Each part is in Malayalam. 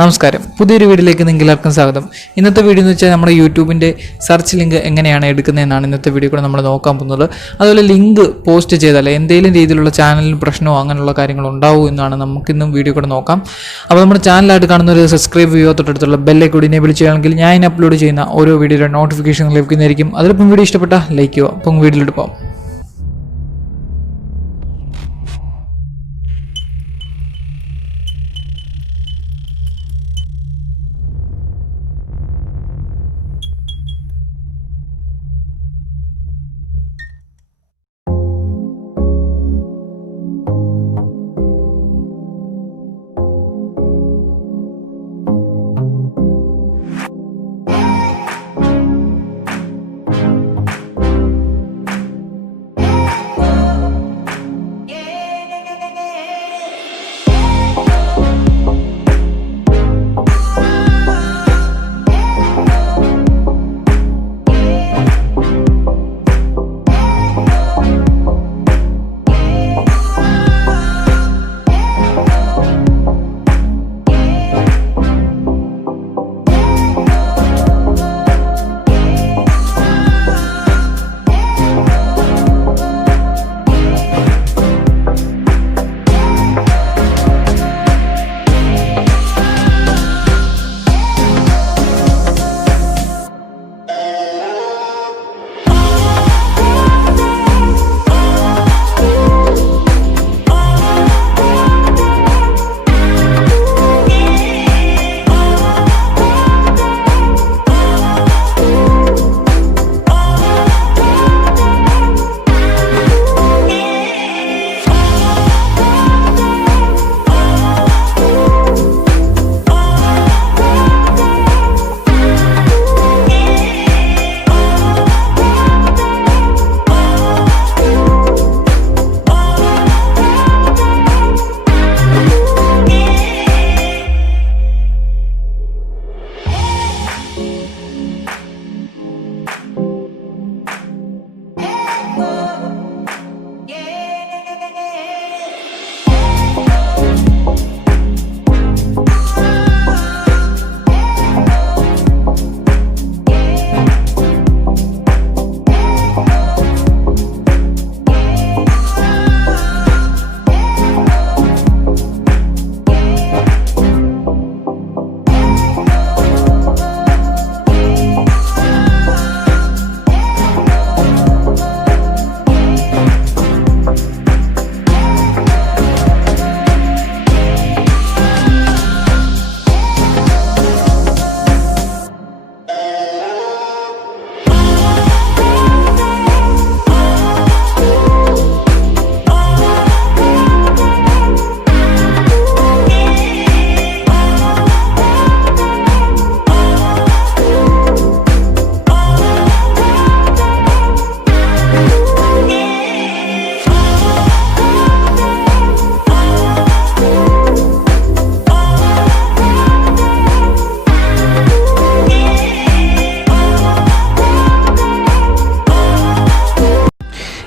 നമസ്കാരം, പുതിയൊരു വീഡിയോയിലേക്ക് നിങ്ങൾക്ക് എല്ലാവർക്കും സ്വാഗതം. ഇന്നത്തെ വീഡിയോ എന്ന് വെച്ചാൽ നമ്മുടെ യൂട്യൂബിൻ്റെ സെർച്ച് ലിങ്ക് എങ്ങനെയാണ് എടുക്കുന്നതെന്നാണ് ഇന്നത്തെ വീഡിയോ കൂടെ നമ്മൾ നോക്കാൻ പോകുന്നത്. അതുപോലെ ലിങ്ക് പോസ്റ്റ് ചെയ്താൽ എന്തെങ്കിലും രീതിയിലുള്ള ചാനലിന് പ്രശ്നമോ അങ്ങനെയുള്ള കാര്യങ്ങൾ ഉണ്ടാവും എന്നാണ് നമുക്കിന്നും വീഡിയോ കൂടെ നോക്കാം. അപ്പോൾ നമ്മുടെ ചാനലായിട്ട് കാണുന്നവർ സബ്സ്ക്രൈബ് ചെയ്യുക, തൊട്ടടുത്തുള്ള ബെല്ലേക്ക് കൂടി എനേബിൾ ചെയ്യുകയാണെങ്കിൽ ഞാൻ അപ്ലോഡ് ചെയ്യുന്ന ഓരോ വീഡിയോയുടെ നോട്ടിഫിക്കേഷൻ ലഭിക്കുന്നതായിരിക്കും. അതിലിപ്പം വീഡിയോ ഇഷ്ടപ്പെട്ടാൽ ലൈക്ക് ചെയ്യുക. അപ്പം വീഡിയോയിലോട്ട് പോകാം.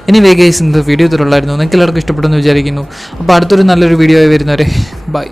എനിവേ ഗൈസ്, ഇന്നത്തെ വീഡിയോ ഇത്രയുള്ളായിരുന്നു. നിങ്ങൾക്ക് എല്ലാവർക്കും ഇഷ്ടപ്പെട്ടെന്ന് വിചാരിക്കുന്നു. അപ്പോൾ അടുത്തൊരു നല്ലൊരു വീഡിയോ ആയി വരുന്നവരെ ബൈ.